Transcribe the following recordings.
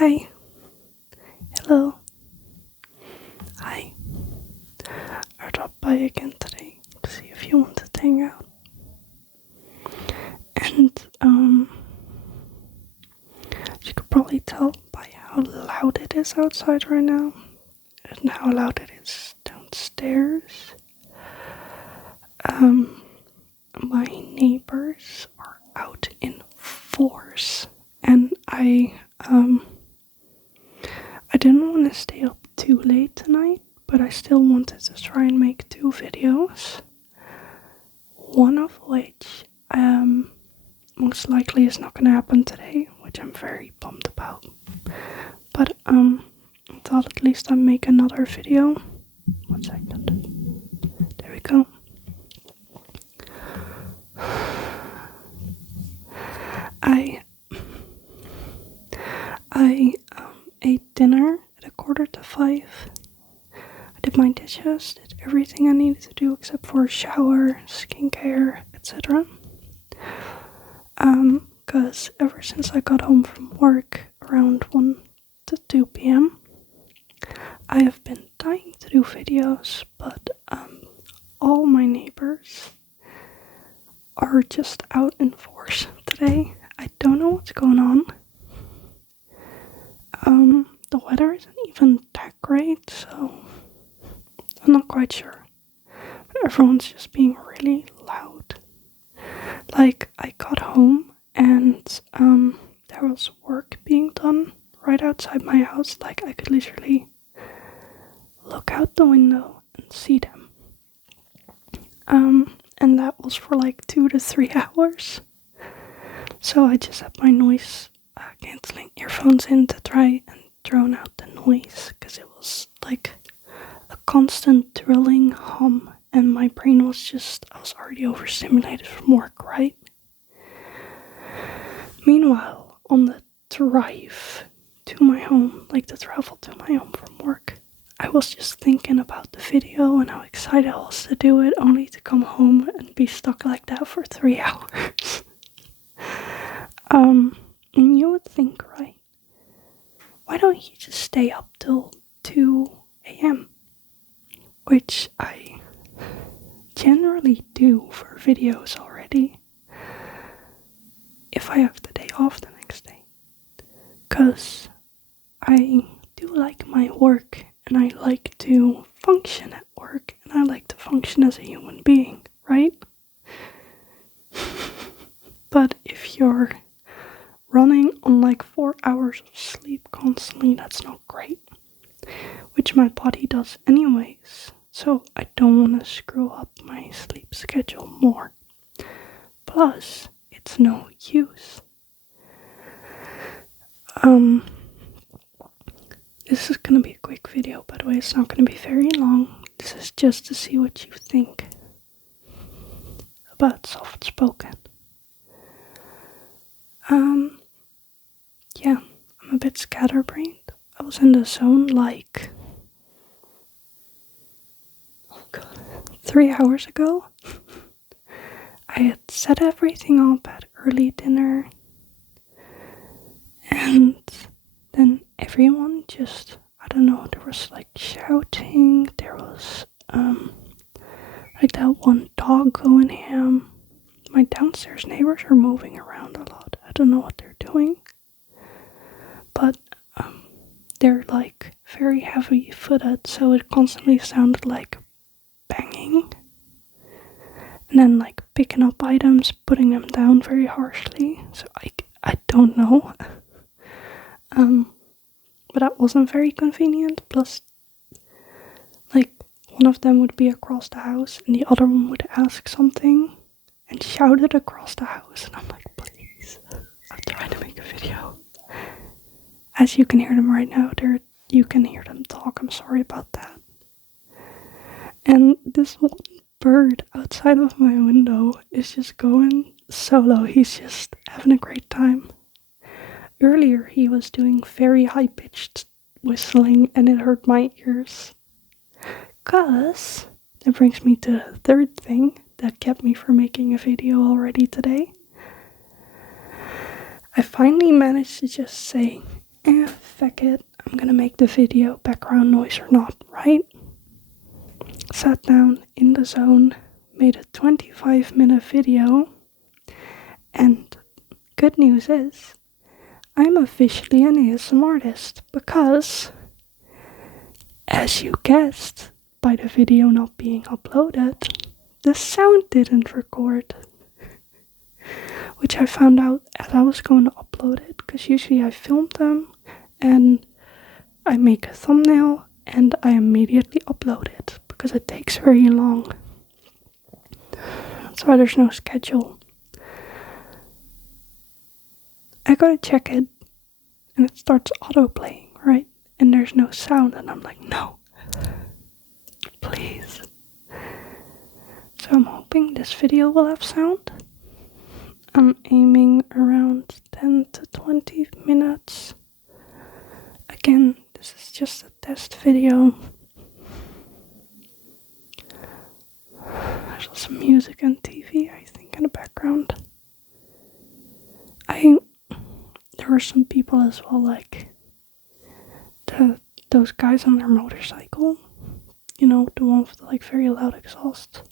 Hi. Hello. Hi. I dropped by again today to see if you wanted to hang out. And, as you could probably tell by how loud it is outside right now, and how loud it is downstairs. My neighbors are out in force, and I didn't want to stay up too late tonight, but I still wanted to try and make 2 videos. One of which, most likely is not gonna happen today, which I'm very bummed about. But, I thought at least I'd make another video. 1 second. There we go. I ate dinner at 4:45. I did my dishes, did everything I needed to do except for shower, skincare, etc. Because ever since I got home from work around 1 to 2 p.m., I have been dying to do videos, but all my neighbors are just out in force today. I don't know what's going on. The weather isn't even that great, so I'm not quite sure. But everyone's just being really loud. Like, I got home and there was work being done right outside my house. Like, I could literally look out the window and see them. And that was for like 2 to 3 hours. So I just had my noise cancelling earphones in to try and drown out the noise, because it was like a constant drilling hum, and my brain was just, I was already overstimulated from work, right? Meanwhile, on the drive to my home, like the travel to my home from work, I was just thinking about the video and how excited I was to do it, only to come home and be stuck like that for 3 hours. And you would think, right? Why don't you just stay up till 2 a.m.? Which I generally do for videos already, if I have the day off the next day. Because I do like my work, and I like to function at work, and I like to function as a human being, right? But if you're running on like 4 hours of sleep constantly, that's not great. Which my body does anyways, so I don't want to screw up my sleep schedule more. Plus, it's no use. This is gonna be a quick video, by the way. It's not gonna be very long. This is just to see what you think about Soft Spoken. Yeah, I'm a bit scatterbrained. I was in the zone like, oh god, 3 hours ago. I had set everything up, had early dinner, and then everyone just, I don't know, there was like shouting, there was like that one dog going ham. My downstairs neighbors are moving around a lot. I don't know what they're doing, but they're like very heavy footed, so it constantly sounded like banging, and then like picking up items, putting them down very harshly. So I don't know. But that wasn't very convenient. Plus, like, one of them would be across the house and the other one would ask something and shout it across the house, and I'm like, please, I'm trying to make a video. As you can hear them right now, you can hear them talk. I'm sorry about that. And this one bird outside of my window is just going solo. He's just having a great time. Earlier he was doing very high-pitched whistling and it hurt my ears. Cause that brings me to the third thing that kept me from making a video already today. I finally managed to just say, Feck it, I'm gonna make the video background noise or not, right? Sat down in the zone, made a 25-minute video, and good news is, I'm officially an ASMR artist because, as you guessed, by the video not being uploaded, the sound didn't record. Which I found out as I was going to upload it, because usually I film them and I make a thumbnail and I immediately upload it because it takes very long. That's why there's no schedule. I gotta check it and it starts auto-playing, right? And there's no sound and I'm like, no, please. So I'm hoping this video will have sound. I'm aiming around 10 to 20 minutes. Again, this is just a test video. There's some music and TV, I think, in the background. There were some people as well, like those guys on their motorcycle. You know, the one with like very loud exhaust.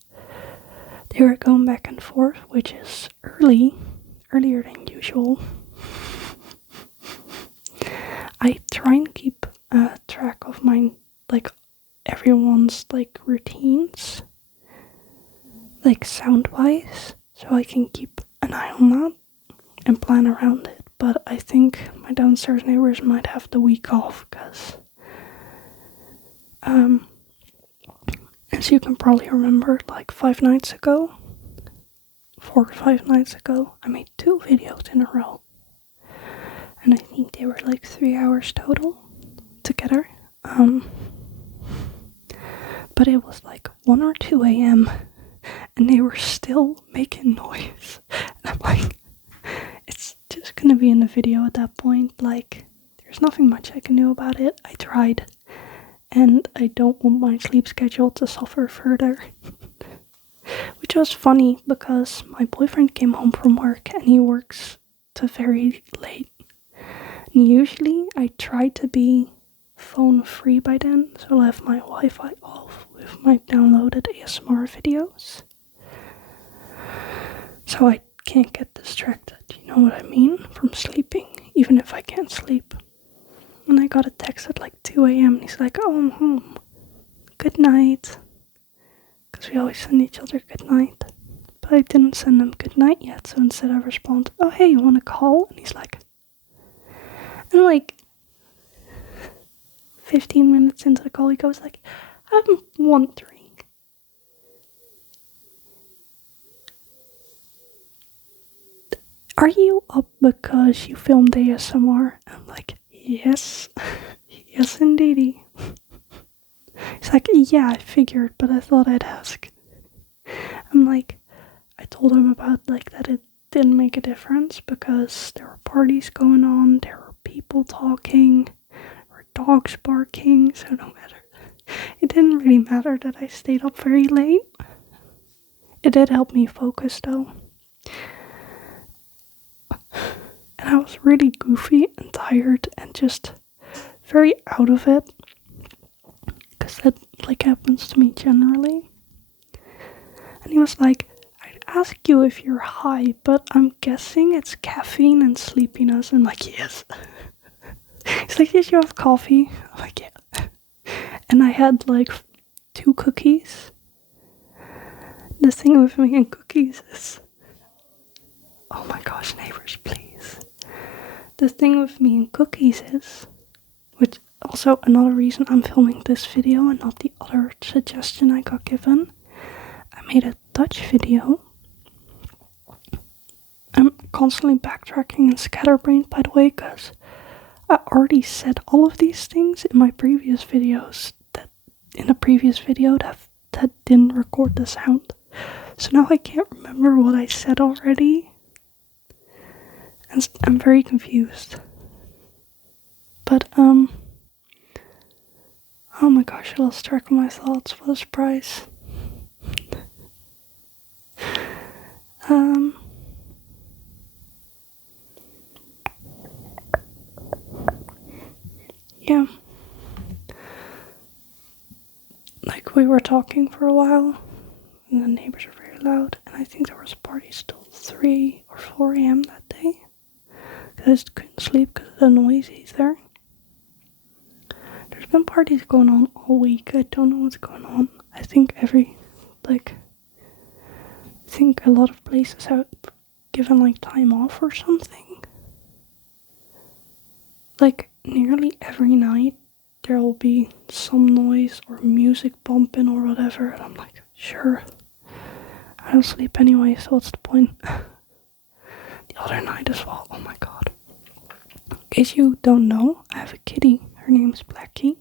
They were going back and forth, which is earlier than usual. I try and keep track of everyone's routines, sound-wise, so I can keep an eye on that and plan around it. But I think my downstairs neighbors might have the week off, because as you can probably remember, 5 nights ago, 4 or 5 nights ago, I made 2 videos in a row. And I think they were 3 hours total together. But it was 1 or 2 a.m. and they were still making noise. And I'm like, it's just gonna be in the video at that point. There's nothing much I can do about it. I tried. And I don't want my sleep schedule to suffer further. Which was funny because my boyfriend came home from work and he works to very late. And usually I try to be phone free by then, so I'll have my Wi-Fi off with my downloaded ASMR videos. So I can't get distracted, you know what I mean? From sleeping, even if I can't sleep. And I got a text at 2 a.m. and he's like, oh, I'm home. Good night. Because we always send each other good night. But I didn't send him good night yet, so instead I respond, oh, hey, you want to call? And he's like, and 15 minutes into the call, he goes I'm wondering. Are you up because you filmed ASMR? I'm like, yes. Yes, indeedy. He's like, yeah, I figured, but I thought I'd ask. I'm like, I told him about that it didn't make a difference because there were parties going on, there were people talking, there were dogs barking, so no matter. It didn't really matter that I stayed up very late. It did help me focus though. And I was really goofy and tired and just very out of it. Because that happens to me generally. And he was like, I'd ask you if you're high, but I'm guessing it's caffeine and sleepiness. I'm like, yes. He's like, did you have coffee? I'm like, yeah. And I had 2 cookies. The thing with me and cookies is, oh my gosh, neighbors, please. The thing with me and cookies is, which also another reason I'm filming this video and not the other suggestion I got given. I made a Dutch video. I'm constantly backtracking and scatterbrained, by the way, because I already said all of these things in my previous videos that didn't record the sound. So now I can't remember what I said already. And I'm very confused. But, oh my gosh, I lost track of my thoughts. What a surprise. yeah, like we were talking for a while, and the neighbors were very loud, and I think there was parties till 3 or 4 a.m. that day. I just couldn't sleep because of the noise either. There's been parties going on all week. I don't know what's going on. I think a lot of places have given like time off or something. Like nearly every night there will be some noise or music bumping or whatever, and I'm like, sure. I don't sleep anyway, so what's the point? The other night as well, oh my god. In case you don't know, I have a kitty. Her name's Blackie.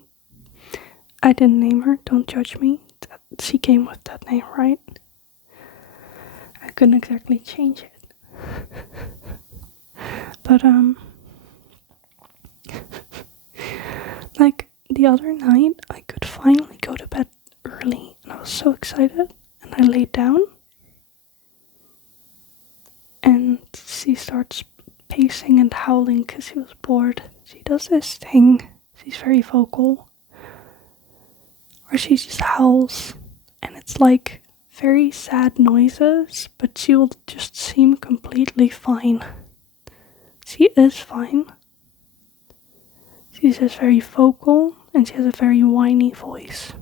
I didn't name her, don't judge me. She came with that name, right? I couldn't exactly change it. But, like, the other night, I could finally go to bed early, and I was so excited, and I laid down, and she starts pacing and howling because she was bored. She does this thing, she's very vocal, where she just howls, and it's like very sad noises, but she will just seem completely fine. She is fine. She's just very vocal, and she has a very whiny voice.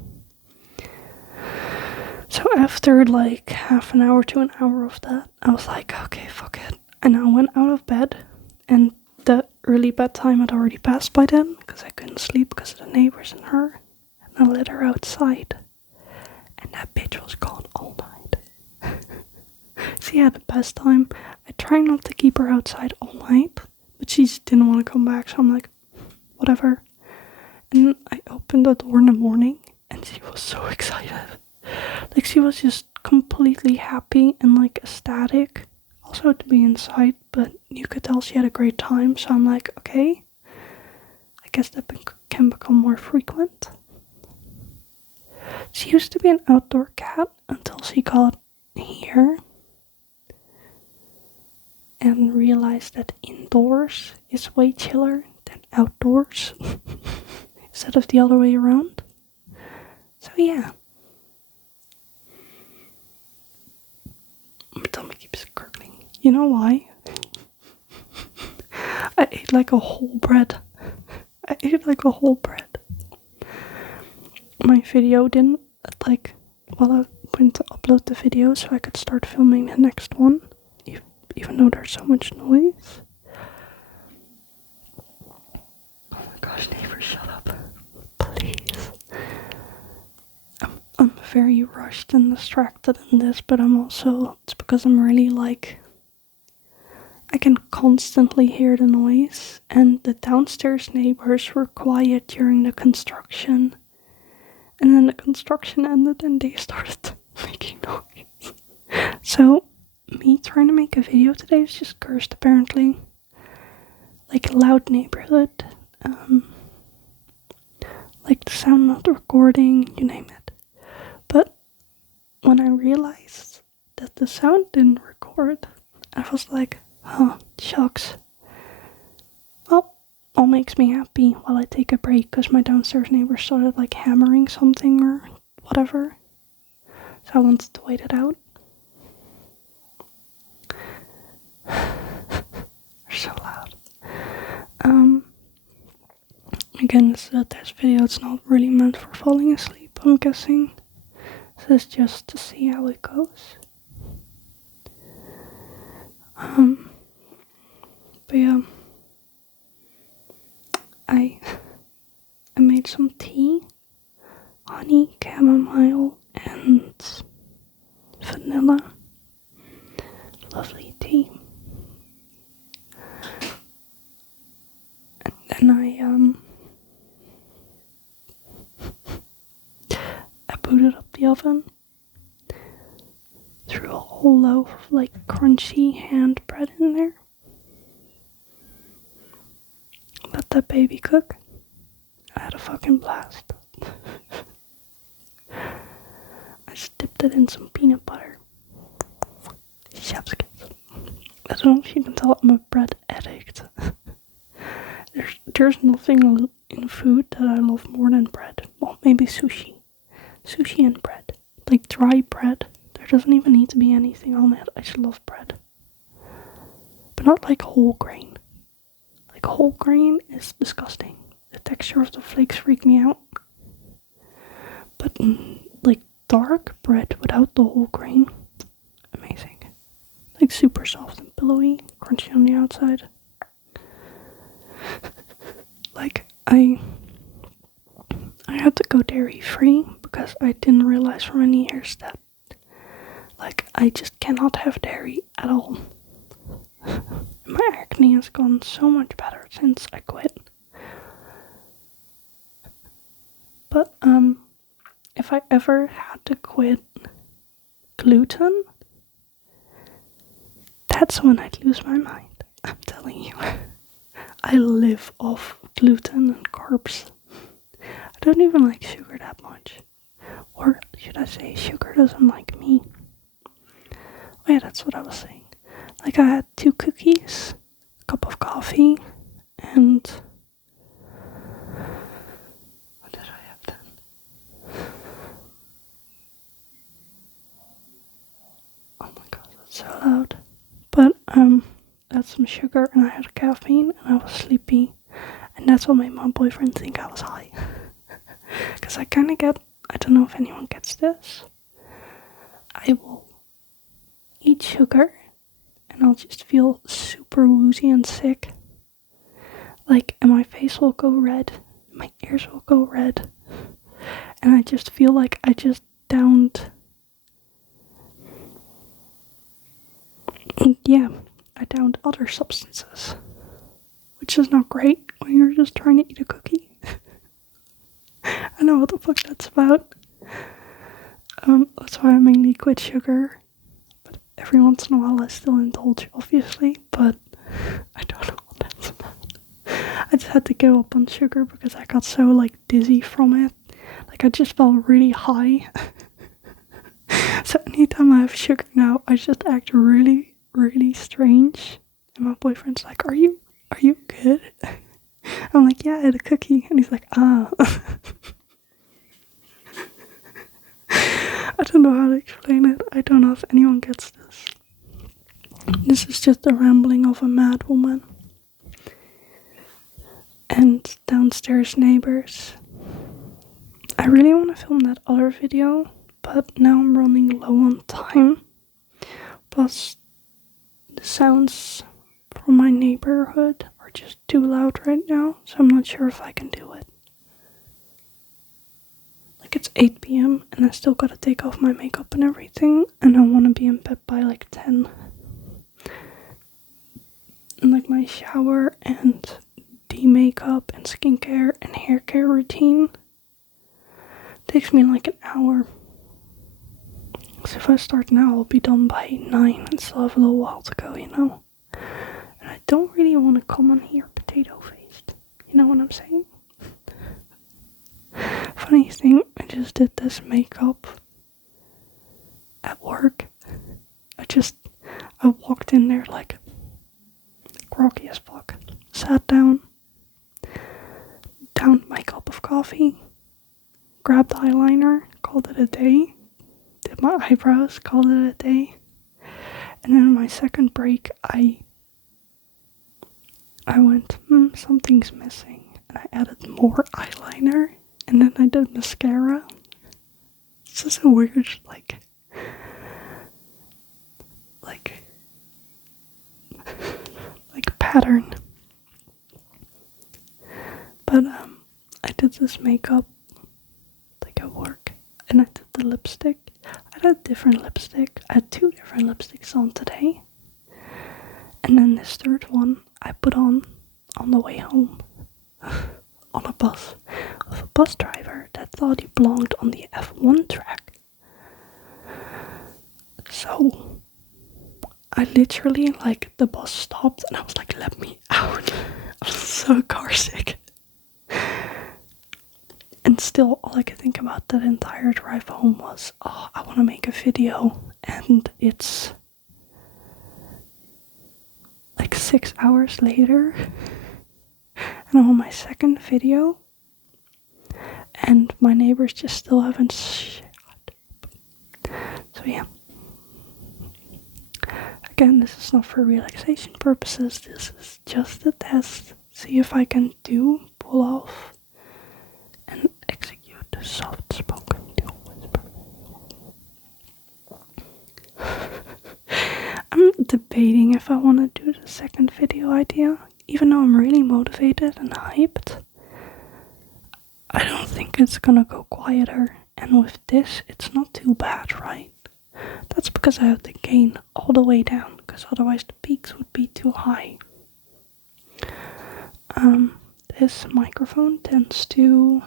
So after like half an hour to an hour of that, I was like, okay, fuck it. And I went out of bed, and the early bedtime had already passed by then, because I couldn't sleep because of the neighbors and her. And I let her outside, and that bitch was gone all night. She had the best time. I try not to keep her outside all night, but she just didn't want to come back, so I'm like, whatever. And I opened the door in the morning, and she was so excited. Like, she was just completely happy and like ecstatic. Also to be inside, but you could tell she had a great time, so I'm like, okay, I guess that can become more frequent. She used to be an outdoor cat until she got here and realized that indoors is way chiller than outdoors instead of the other way around. So yeah. My tummy keeps gurgling. You know why? I ate like a whole bread. My video didn't, I went to upload the video so I could start filming the next one, even though there's so much noise. Oh my gosh, neighbor, shut up. Please. I'm very rushed and distracted in this, but it's because I'm really I can constantly hear the noise, and the downstairs neighbors were quiet during the construction. And then the construction ended and they started making noise. So, me trying to make a video today is just cursed apparently. Like a loud neighborhood. Like the sound not recording, you name it. But when I realized that the sound didn't record, I was like, oh, shucks. Well, all makes me happy while I take a break because my downstairs neighbor started like hammering something or whatever. So I wanted to wait it out. They're so loud. Again, this is a test video. It's not really meant for falling asleep, I'm guessing. This is just to see how it goes. But yeah. I made some tea, honey, chamomile, and vanilla. Lovely tea. And then I booted up the oven, threw a whole loaf of like crunchy hand bread in there. Let that baby cook. I had a fucking blast. I just dipped it in some peanut butter. Chef's kiss. I don't know if you can tell I'm a bread addict. There's nothing in food that I love more than bread. Well, maybe sushi. Sushi and bread. Like dry bread. There doesn't even need to be anything on it. I just love bread. But not like whole grain. Like whole grain is disgusting. The texture of the flakes freak me out. But like dark bread without the whole grain, amazing. Like super soft and pillowy, crunchy on the outside. Like I had to go dairy free because I didn't realize for many years that like I just cannot have dairy at all. My acne has gone so much better since I quit. But if I ever had to quit gluten, that's when I'd lose my mind. I'm telling you. I live off gluten and carbs. I don't even like sugar that much. Or should I say, sugar doesn't like me. Oh yeah, that's what I was saying. Like I had 2 cookies, a cup of coffee, and what did I have then? Oh my god, that's so loud. But had some sugar and I had caffeine and I was sleepy, and that's what made my boyfriend think I was high. Because I kind of get, I don't know if anyone gets this, I will eat sugar and I'll just feel super woozy and sick. Like, and my face will go red, my ears will go red, and I just feel like I just downed. Yeah, I downed other substances, which is not great when you're just trying to eat a cookie. I know what the fuck that's about. That's why I mainly quit sugar. But every once in a while I still indulge, obviously, but I don't know what that's about. I just had to give up on sugar because I got so, like, dizzy from it. Like, I just felt really high. So anytime I have sugar now, I just act really, really strange. And my boyfriend's like, Are you good? I'm like, yeah, I had a cookie. And he's like, ah. I don't know how to explain it. I don't know if anyone gets this. This is just the rambling of a mad woman. And downstairs neighbors. I really want to film that other video, but now I'm running low on time. Plus, the sounds from my neighborhood are just too loud right now, so I'm not sure if I can do it. Like, it's 8 p.m. and I still gotta take off my makeup and everything, and I want to be in bed by like 10. And like my shower and makeup and skincare and hair care routine takes me like an hour. So if I start now, I'll be done by 9 and still have a little while to go, you know? And I don't really want to come on here potato faced. You know what I'm saying? Funny thing, I just did this makeup at work. I walked in there like groggy as fuck. Sat down, downed my cup of coffee, grabbed eyeliner, called it a day, did my eyebrows, called it a day, and then my second break, I went, something's missing, and I added more eyeliner, and then I did mascara. It's just a weird, like pattern. But I did this makeup like at work, and I did the lipstick. I had a different lipstick. I had 2 different lipsticks on today, and then this third one I put on the way home on a bus with a bus driver that thought he belonged on the F1 track. So I literally, like, the bus stopped and I was like, let me out. I was so car sick. And still, all I could think about that entire drive home was, oh, I want to make a video. And it's like 6 hours later. And I'm on my second video, and my neighbors just still haven't shut up. So yeah. Again, this is not for relaxation purposes, this is just a test. See if I can pull off, and execute the soft spoken whisper. I'm debating if I want to do the second video idea, even though I'm really motivated and hyped. I don't think it's gonna go quieter, and with this, it's not too bad, right? That's because I have the gain all the way down, because otherwise the peaks would be too high. This microphone tends to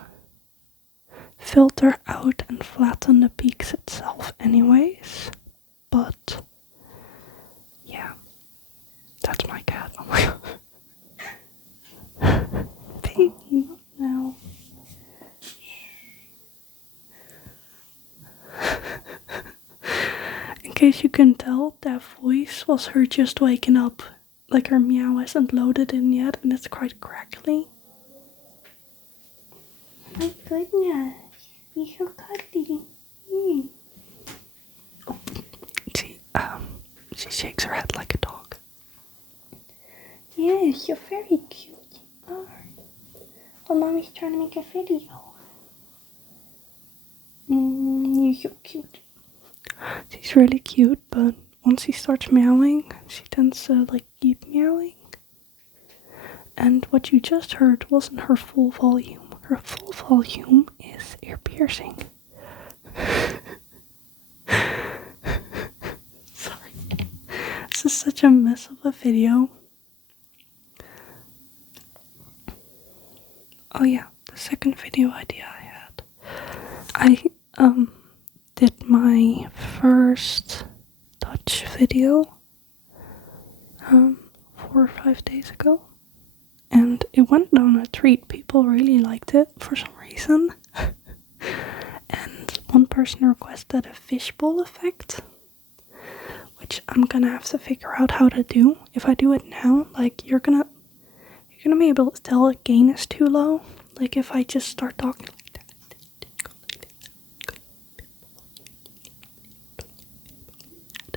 filter out and flatten the peaks itself anyways, but yeah, that's my cat. Oh my god. Baby, not now. In case you can tell, that voice was her just waking up. Like her meow hasn't loaded in yet and it's quite crackly. My goodness, you're so cuddly. Oh, she shakes her head like a dog. Yes, you're very cute. You are. Well, mommy's trying to make a video. You're so cute. She's really cute, but once she starts meowing, she tends to keep meowing. And what you just heard wasn't her full volume. Her full volume is ear piercing. Sorry. This is such a mess of a video. Oh yeah, the second video idea I had. I did my first Dutch video 4 or 5 days ago. And it went down a treat. People really liked it for some reason. And one person requested a fishbowl effect, which I'm gonna have to figure out how to do. If I do it now, you're gonna be able to tell the gain is too low. Like if I just start talking like that.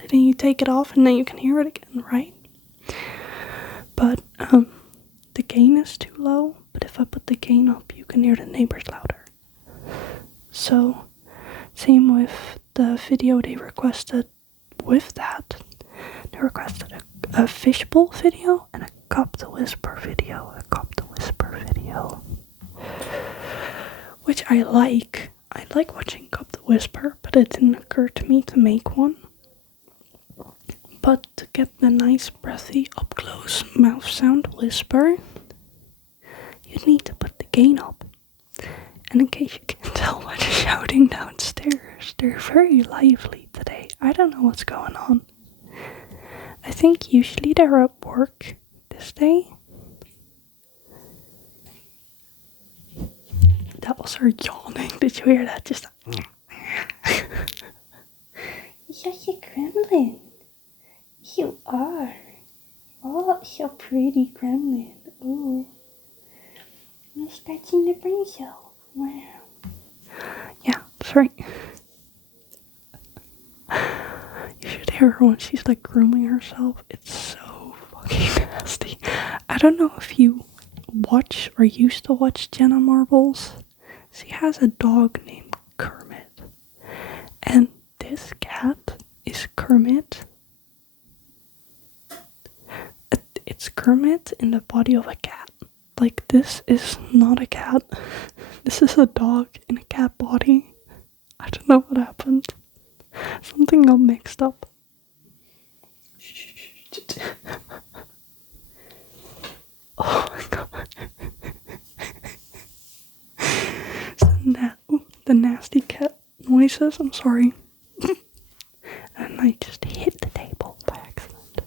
Then you take it off and then you can hear it again, right? But the gain is too low, but if I put the gain up, you can hear the neighbors louder. So, same with the video they requested with that. They requested a fishbowl video and a Cop the Whisper video. Which I like. I like watching Cop the Whisper, but it didn't occur to me to make one. But to get the nice breathy up close mouth sound whisper, you need to put the gain up. And in case you can tell by the shouting downstairs, they're very lively today. I don't know what's going on. I think usually they're at work this day. That was her yawning. Did you hear that? Just you're such a gremlin. You are. Oh, so pretty gremlin. Ooh. I'm scratching the brain cell. Wow. Yeah, sorry. You should hear her when she's grooming herself. It's so fucking nasty. I don't know if you watch or used to watch Jenna Marbles. She has a dog named Kermit. And this cat is Kermit. It's Kermit in the body of a cat. This is not a cat. This is a dog in a cat body. I don't know what happened. Something got mixed up. Oh my god. The nasty cat noises, I'm sorry. And I just hit the table by accident.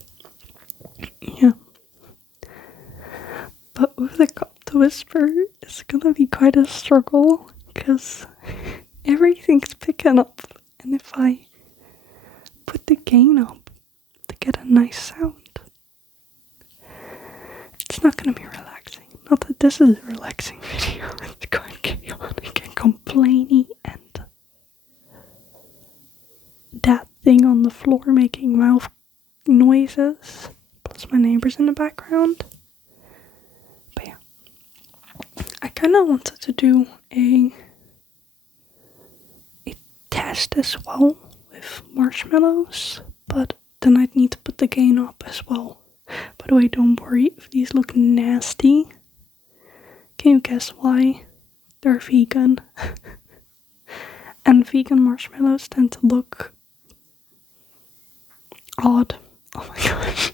Yeah. But with the Cop the Whisper, it's gonna be quite a struggle, because everything's picking up, and if I put the gain up to get a nice sound, it's not gonna be relaxing. Not that this is a relaxing video, it's quite chaotic and complainy, and that thing on the floor making mouth noises, plus my neighbors in the background. But yeah, I kind of wanted to do a test as well with marshmallows, but then I'd need to put the gain up as well. By the way, don't worry if these look nasty. Can you guess why? They're vegan. And vegan marshmallows tend to look odd. Oh my gosh.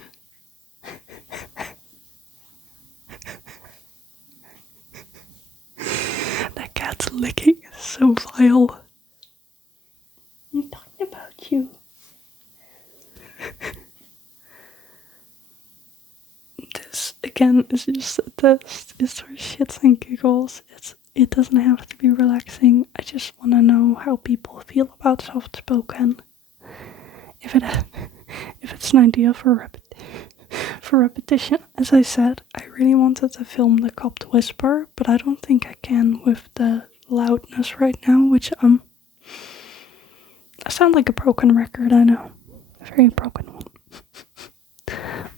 That cat's licking is so vile. I'm talking about you. This again is just a test. It's for shits and giggles. It doesn't have to be relaxing. I just want to know how people feel about soft spoken. If it's an idea for repetition. As I said, I really wanted to film the cupped whisper, but I don't think I can with the loudness right now, which I sound like a broken record, I know. A very broken one.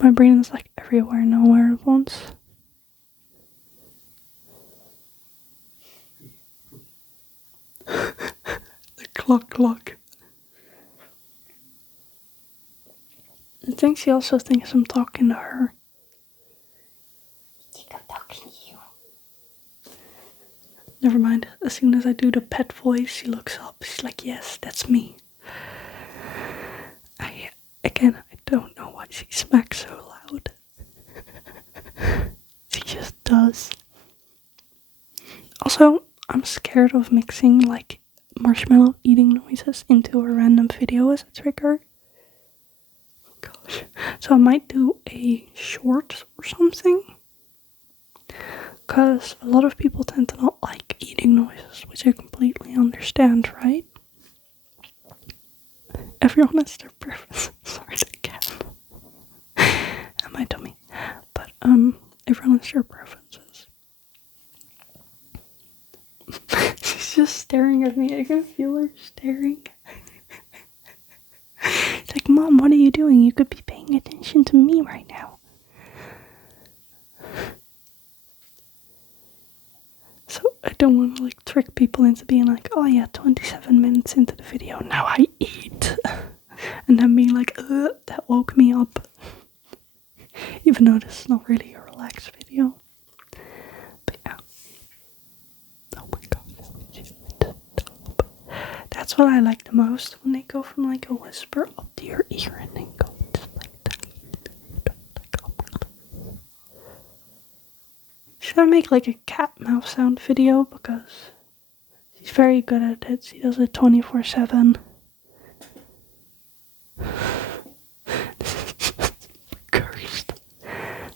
My brain is like everywhere, nowhere at once. The clock. I think she also thinks I'm talking to her. I think I'm talking to you. Never mind. As soon as I do the pet voice, she looks up. She's like, yes, that's me. I don't know why she smacks so loud. She just does. Also, I'm scared of mixing like marshmallow eating noises into a random video as a trigger. Gosh. So I might do a short or something. Because a lot of people tend to not like eating noises, which I completely understand, right? Everyone has their preferences. Sorry, the cat. And my tummy. But, everyone has their preferences. She's just staring at me. I can feel her staring. It's like, Mom, what are you doing? You could be paying attention to me right now. So I don't want to like trick people into being like, oh yeah, 27 minutes into the video, now I eat. And then being like, that woke me up. Even though this is not really a relaxed video. But yeah. Oh my god. That's what I like the most, when they go from like a whisper up to your ear and then go just like that. Should I make like a cat mouse sound video? Because she's very good at it. She does it 24/7. Cursed.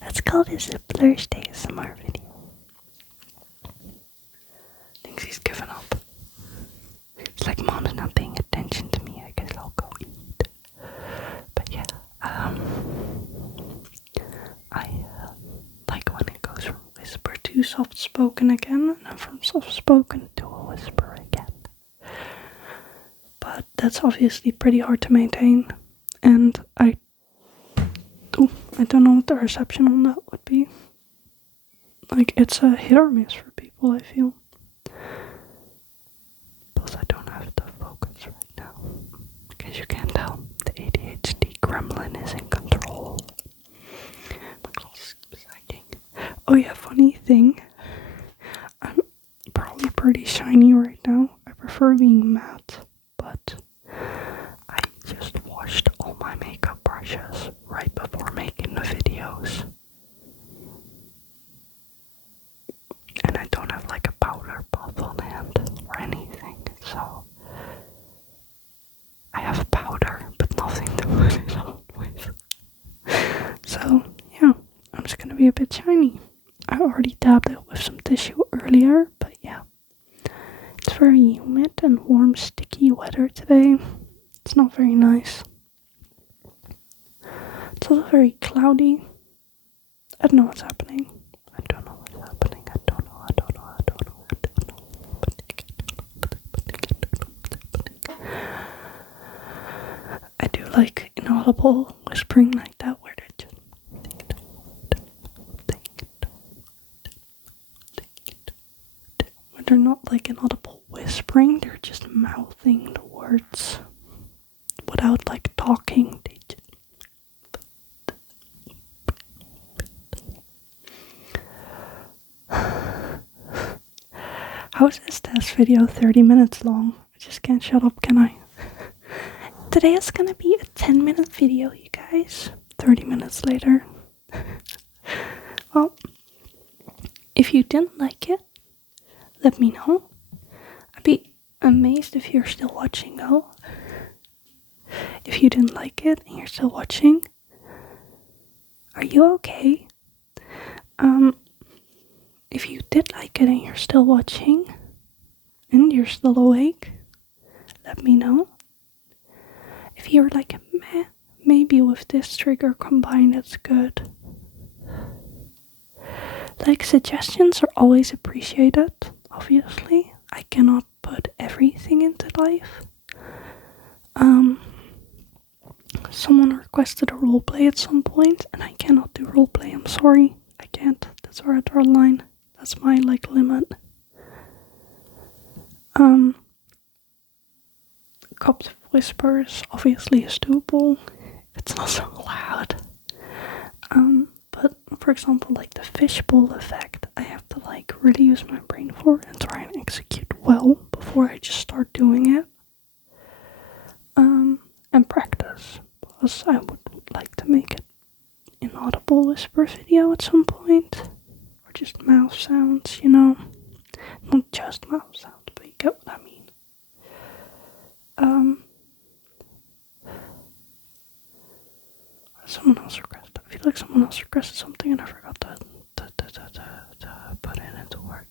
Let's call this a Blurst ASMR video. I think she's given up. It's like, Mom's not paying attention to me. I guess I'll go eat. But yeah, I like when it goes from whisper to soft spoken again, and then from soft spoken to a whisper again. But that's obviously pretty hard to maintain, and I don't know what the reception on that would be. Like, it's a hit or miss for people, I feel. Plus, I don't have the focus right now. As you can tell, the ADHD gremlin is in control. My glasses keep sagging. Oh yeah, funny thing. I'm probably pretty shiny right now. I prefer being matte, but I just washed all my makeup brushes right before making the videos. And I don't have like a powder puff on hand or anything, so I have powder but nothing to put it on with. So yeah, I'm just gonna be a bit shiny. I already dabbed it with some tissue earlier, but yeah. It's very humid and warm, sticky weather today. It's not very nice. It's also very cloudy. I don't know what's happening. I don't know what's happening. inaudible whispering like that where they just where they're not like inaudible whispering, they're just mouthing the words without like talking. They just how is this test video 30 minutes long? I just can't shut up, can I? Today is gonna be a 10-minute video, you guys. 30 minutes later. Well, if you didn't like it, let me know. I'd be amazed if you're still watching though. If you didn't like it and you're still watching, are you okay? If you did like it and you're still watching and you're still awake, let me know. If you're like, meh, maybe with this trigger combined it's good. Like, suggestions are always appreciated, obviously. I cannot put everything into life. Someone requested a roleplay at some point, and I cannot do roleplay, I'm sorry. I can't, that's where I draw the line. That's my, like, limit. Cups of Whispers obviously is doable. It's not so loud. But for example, like the fishbowl effect, I have to like really use my brain for and try and execute well before I just start doing it. And practice, because I would like to make it inaudible whisper video at some point, or just mouth sounds, you know, not just mouth sounds, but you get what I mean. Someone else requested. I feel like someone else requested something and I forgot to put it into words.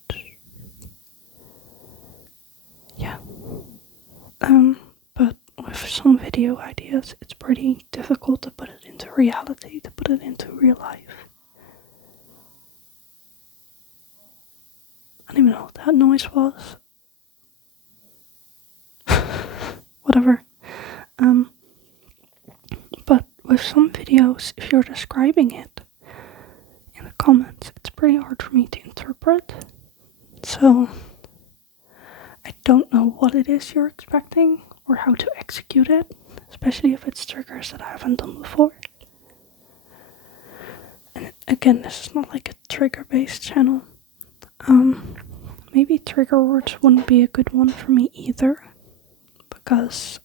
Yeah. But with some video ideas, it's pretty difficult to put it into reality, to put it into real life. I don't even know what that noise was. Whatever. But with some videos, if you're describing it in the comments, it's pretty hard for me to interpret. So I don't know what it is you're expecting or how to execute it, especially if it's triggers that I haven't done before. And again, this is not like a trigger-based channel. Maybe trigger words wouldn't be a good one for me either, because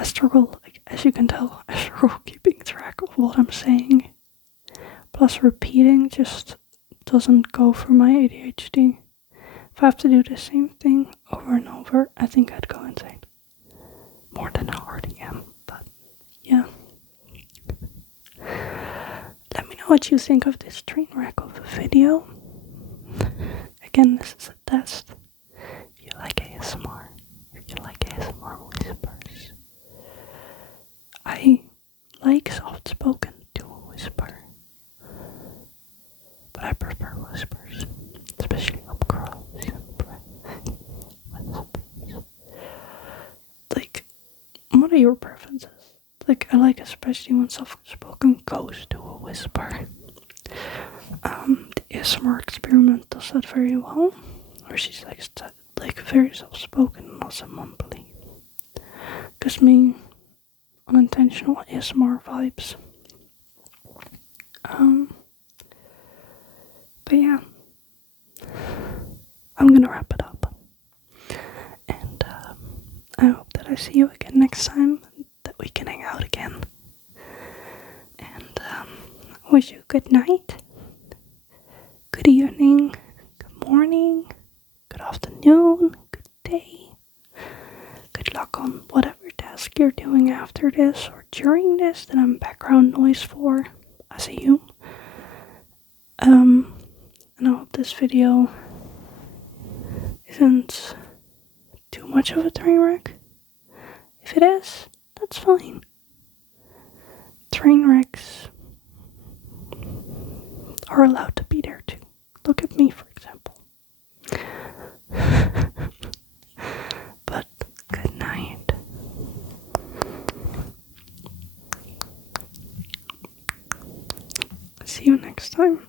I struggle, like, as you can tell, I struggle keeping track of what I'm saying. Plus repeating just doesn't go for my ADHD. If I have to do the same thing over and over, I think I'd go insane. More than I already am, but yeah. Let me know what you think of this train wreck of a video. Again, this is a test. If you like ASMR, if you like ASMR whispers, I like soft-spoken to a whisper, but I prefer whispers, especially up close and whispers. Like, what are your preferences? Like, I like especially when soft-spoken goes to a whisper. The ASMR experiment does that very well, where she's like very soft-spoken and also mumbly. Gives me unintentional ASMR vibes. But yeah, I'm gonna wrap it up. And I hope that I see you again next time, that we can hang out again. And wish you good night, good evening, good morning, good afternoon, good day. Good luck on whatever task you're doing after this or during this that I'm background noise for. I see you. And I hope this video isn't too much of a train wreck. If it is, that's fine. Train wrecks are allowed to be there too. Look at me, for example. But good night. See you next time.